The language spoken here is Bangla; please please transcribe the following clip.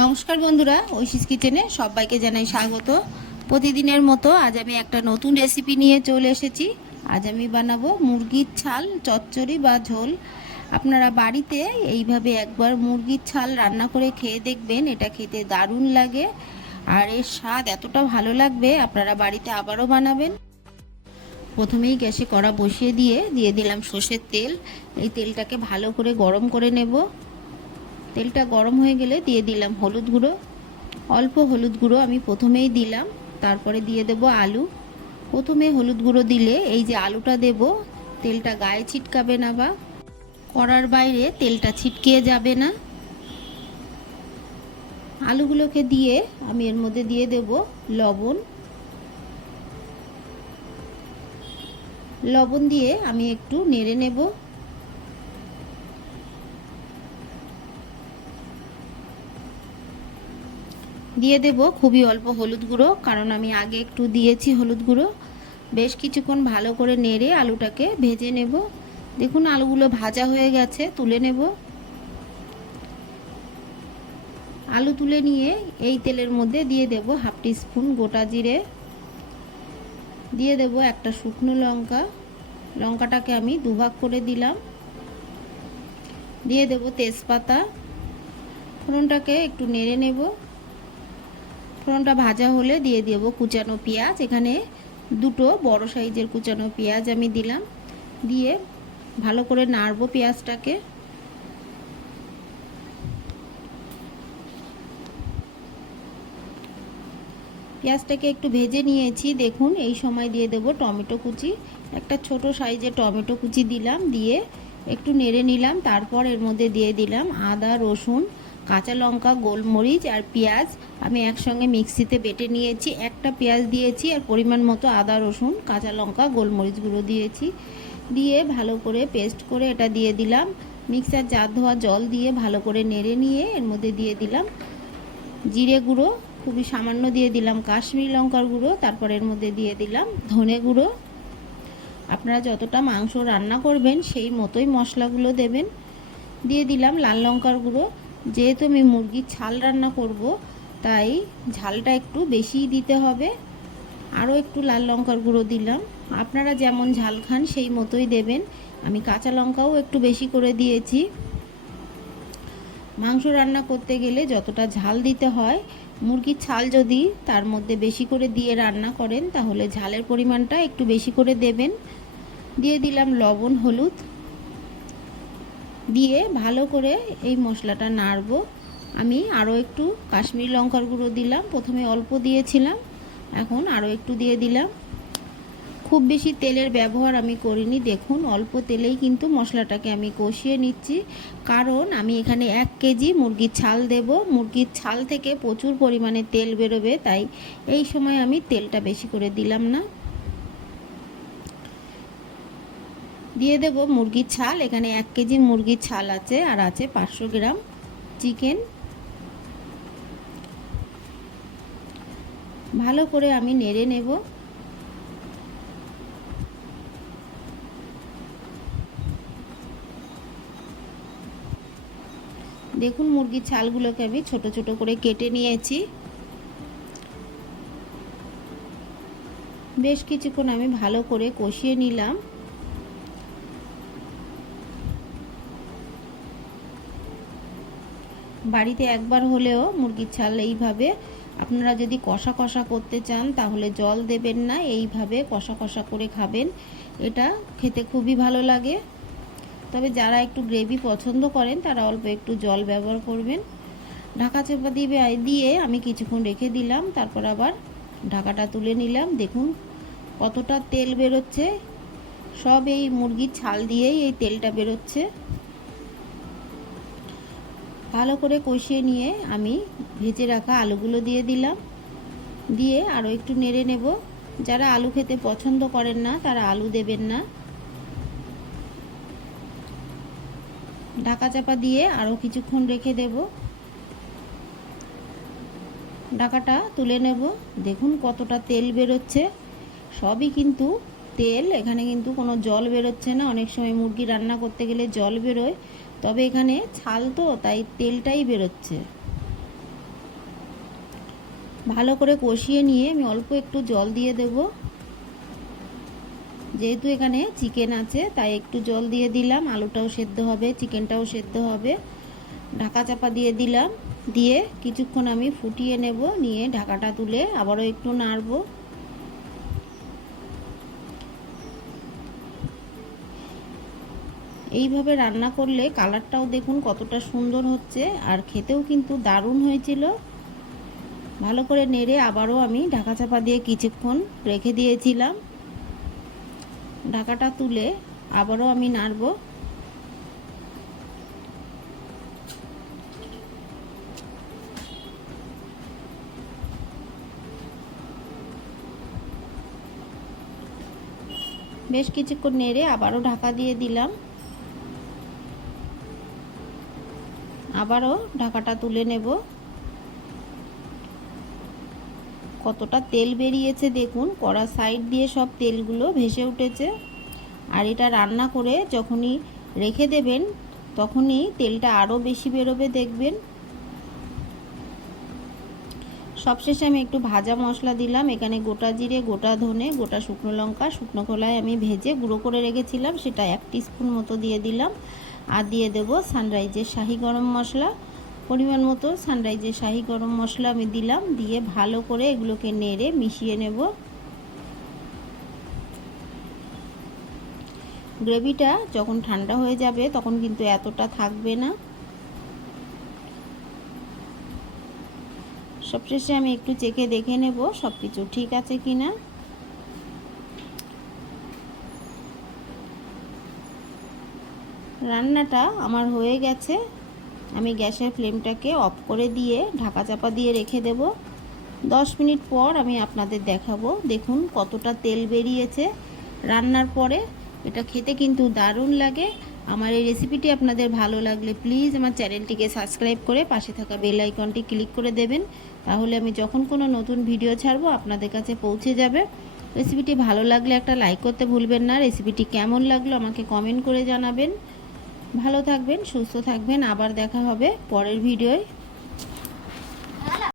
নমস্কার বন্ধুরা, ঐশিস কিচেনে সবাইকে জানাই স্বাগত। প্রতিদিনের মতো আজ আমি একটা নতুন রেসিপি নিয়ে চলে এসেছি। আজ আমি বানাবো মুরগির ছাল, চচ্চড়ি বা ঝোল। আপনারা বাড়িতে এইভাবে একবার মুরগির ছাল রান্না করে খেয়ে দেখবেন, এটা খেতে দারুণ লাগে আর এর স্বাদ এতটা ভালো লাগবে, আপনারা বাড়িতে আবারও বানাবেন। প্রথমেই গ্যাসে কড়া বসিয়ে দিয়ে দিয়ে দিলাম সর্ষের তেল। এই তেলটাকে ভালো করে গরম করে নেব। তেলটা গরম হয়ে গেলে দিয়ে দিলাম হলুদ গুঁড়ো। অল্প হলুদ গুঁড়ো আমি প্রথমেই দিলাম, তারপরে দিয়ে দেব আলু। প্রথমে হলুদ গুঁড়ো দিলে এই যে আলুটা দেব, তেলটা গায়ে ছিটকাবে না বা। করার বাইরে তেলটা ছিটকে যাবে না। আলুগুলোকে দিয়ে আমি এর মধ্যে দিয়ে দেব লবণ। লবণ দিয়ে আমি একটু নেড়ে নেব। দিয়ে দেব খুবই অল্প হলুদ গুঁড়ো, কারণ আমি আগে একটু দিয়েছি হলুদ গুঁড়ো। বেশ কিছুক্ষণ ভালো করে নেড়ে আলুটাকে ভেজে নেব। দেখুন আলুগুলো ভাজা হয়ে গেছে, তুলে নেব। আলু তুলে নিয়ে এই তেলের মধ্যে দিয়ে দেব হাফ স্পুন গোটা জিরে। দিয়ে দেব একটা শুকনো লঙ্কা। লঙ্কাটাকে আমি দুভাগ করে দিলাম। দিয়ে দেব তেজপাতা। ফোড়নটাকে একটু নেড়ে নেব। ফোড়নটা ভাজা হলে দিয়ে দেবো কুচানো পেঁয়াজ। এখানে দুটো বড় সাইজের কুচানো পেঁয়াজ আমি দিলাম। দিয়ে ভালো করে নাড়বো পেঁয়াজটাকে। পেঁয়াজটাকে একটু ভেজে নিয়েছি। দেখুন, এই সময় দিয়ে দেব টমেটো কুচি। একটা ছোট সাইজের টমেটো কুচি দিলাম। দিয়ে একটু নেড়ে নিলাম। তারপর এর মধ্যে দিয়ে দিলাম আদা, রসুন কাঁচা লঙ্কা, গোলমরিচ আর পেঁয়াজ আমি একসঙ্গে মিক্সিতে বেটে নিয়েছি। একটা পেঁয়াজ দিয়েছি আর পরিমাণ মতো আদা, রসুন, কাঁচা লঙ্কা, গোলমরিচ গুঁড়ো দিয়েছি। দিয়ে ভালো করে পেস্ট করে এটা দিয়ে দিলাম। মিক্সার জার ধোয়া জল দিয়ে ভালো করে নেড়ে নিয়ে এর মধ্যে দিয়ে দিলাম জিরে গুঁড়ো, খুবই সামান্য দিয়ে দিলাম কাশ্মীরি লঙ্কার গুঁড়ো, তারপর এর মধ্যে দিয়ে দিলাম ধনে গুঁড়ো। আপনারা যতটা মাংস রান্না করবেন সেই মতোই মশলাগুলো দেবেন। দিয়ে দিলাম লাল লঙ্কার গুঁড়ো। যেহেতু আমি মুরগির ছাল রান্না করব, তাই ঝালটা একটু বেশিই দিতে হবে। আরও একটু লাল লঙ্কার গুঁড়ো দিলাম। আপনারা যেমন ঝাল খান, সেই মতোই দেবেন। আমি কাঁচা লঙ্কাও একটু বেশি করে দিয়েছি। মাংস রান্না করতে গেলে যতটা ঝাল দিতে হয়, মুরগির ছাল যদি তার মধ্যে বেশি করে দিয়ে রান্না করেন, তাহলে ঝালের পরিমাণটা একটু বেশি করে দেবেন। দিয়ে দিলাম লবণ, হলুদ। দিয়ে ভালো করে এই মশলাটা নাড়বো। আমি আরও একটু কাশ্মীরি লঙ্কার গুঁড়ো দিলাম। প্রথমে অল্প দিয়েছিলাম, এখন আরও একটু দিয়ে দিলাম। খুব বেশি তেলের ব্যবহার আমি করিনি, দেখুন, অল্প তেলেই কিন্তু মশলাটাকে আমি কষিয়ে নিচ্ছি। কারণ আমি এখানে এক কেজি মুরগির ছাল দেব। মুরগির ছাল থেকে প্রচুর পরিমাণে তেল বেরোবে, তাই এই সময় আমি তেলটা বেশি করে দিলাম না। দিয়ে দেব মুরগির ছাল। এখানে এক কেজি মুরগির ছাল আছে, আর আছে পাঁচশো গ্রাম চিকেন। ভালো করে আমি নেড়ে নেব। দেখুন মুরগির ছালগুলোকে আমি ছোট ছোট করে কেটে নিয়েছি। বেশ কিছুক্ষণ আমি ভালো করে কষিয়ে নিলাম। বাড়িতে একবার হলেও মুরগির ছাল এইভাবে, আপনারা যদি কষা কষা করতে চান তাহলে জল দেবেন না, এইভাবে কষা কষা করে খাবেন। এটা খেতে খুবই ভালো লাগে। তবে যারা একটু গ্রেভি পছন্দ করেন তারা অল্প একটু জল ব্যবহার করবেন। ঢাকা চাপা দিয়ে দিয়ে আমি কিছুক্ষণ রেখে দিলাম, তারপর আবার ঢাকাটা তুলে নিলাম। দেখুন কতটা তেল বেরোচ্ছে। সব এই মুরগির ছাল দিয়েই এই তেলটা বেরোচ্ছে। ভালো করে কষিয়ে নিয়ে আমি ভেজে রাখা আলুগুলো দিয়ে দিলাম। দিয়ে আরও একটু নেড়ে নেব। যারা আলু খেতে পছন্দ করেন না, তারা আলু দেবেন না। ঢাকা চাপা দিয়ে আরও কিছুক্ষণ রেখে দেব। ঢাকাটা তুলে নেব। দেখুন কতটা তেল বেরোচ্ছে। সবই কিন্তু তেল, এখানে কিন্তু কোনো জল বেরোচ্ছে না। অনেক সময় মুরগি রান্না করতে গেলে জল বেরোয়। তবে এখানে ছাল তো, তাই তেলটাই বেরোচ্ছে। ভালো করে কষিয়ে নিয়ে আমি অল্প একটু জল দিয়ে দেব। যেহেতু এখানে চিকেন আছে, তাই একটু জল দিয়ে দিলাম। আলুটাও সেদ্ধ হবে, চিকেনটাও সেদ্ধ হবে। ঢাকা চাপা দিয়ে দিলাম। দিয়ে কিছুক্ষণ আমি ফুটিয়ে নেব, নিয়ে ঢাকাটা তুলে আবারও একটু নাড়বো। এইভাবে রান্না করলে কালারটাও দেখুন কতটা সুন্দর হচ্ছে, আর খেতেও কিন্তু দারুণ হয়েছিল। ভালো করে নেড়ে আবারও আমি ঢাকা চাপা দিয়ে কিছুক্ষণ রেখে দিয়েছিলাম। ঢাকাটা তুলে আবারও আমি নাড়ব। বেশ কিছুক্ষণ নেড়ে আবারও ঢাকা দিয়ে দিলাম। আবারও ঢাকাটা তুলে নেব। কতটা তেল বেরিয়েছে দেখুন, কড়া সাইড দিয়ে সব তেলগুলো ভেসে উঠেছে। আর এটা রান্না করে যখনই রেখে দেবেন, তখনই তেলটা আরও বেশি বেরোবে দেখবেন। সবশেষে আমি একটু ভাজা মশলা দিলাম। এখানে গোটা জিরে, গোটা ধনে, গোটা শুকনো লঙ্কা, শুকনো খোলায় আমি ভেজে গুঁড়ো করে রেখেছিলাম। সেটা এক স্পুন মতো দিয়ে দিলাম। আর দিয়ে দেব সানরাইজের শাহি গরম মশলা। পরিমাণ মতো সানরাইজের শাহি গরম মশলা আমি দিলাম, দিয়ে ভালো করে এগুলোকে নেড়ে মিশিয়ে নেব। গ্রেভিটা যখন ঠান্ডা হয়ে যাবে তখন কিন্তু এতটা থাকবে না। সবশেষে আমি একটু চেখে দেখে নেব সব কিছু ঠিক আছে কি না রান্নাটা আমার হয়ে গেছে। আমি গ্যাসের ফ্লেমটাকে অফ করে দিয়ে ঢাকা চাপা দিয়ে রেখে দেব। দশ মিনিট পর আমি আপনাদের দেখাবো। দেখুন কতটা তেল বেরিয়েছে। রান্নার পরে এটা খেতে কিন্তু দারুণ লাগে। আমার এই রেসিপিটি আপনাদের ভালো লাগলে প্লিজ আমার চ্যানেলটিকে সাবস্ক্রাইব করে পাশে থাকা বেল আইকনটি ক্লিক করে দেবেন। তাহলে আমি যখন কোনো নতুন ভিডিও ছাড়বো আপনাদের কাছে পৌঁছে যাবে। রেসিপিটি ভালো লাগলে একটা লাইক করতে ভুলবেন না। রেসিপিটি কেমন লাগল আমাকে কমেন্ট করে জানাবেন। ভালো থাকবেন সুস্থ থাকবেন। আবার দেখা হবে পরের ভিডিওয়।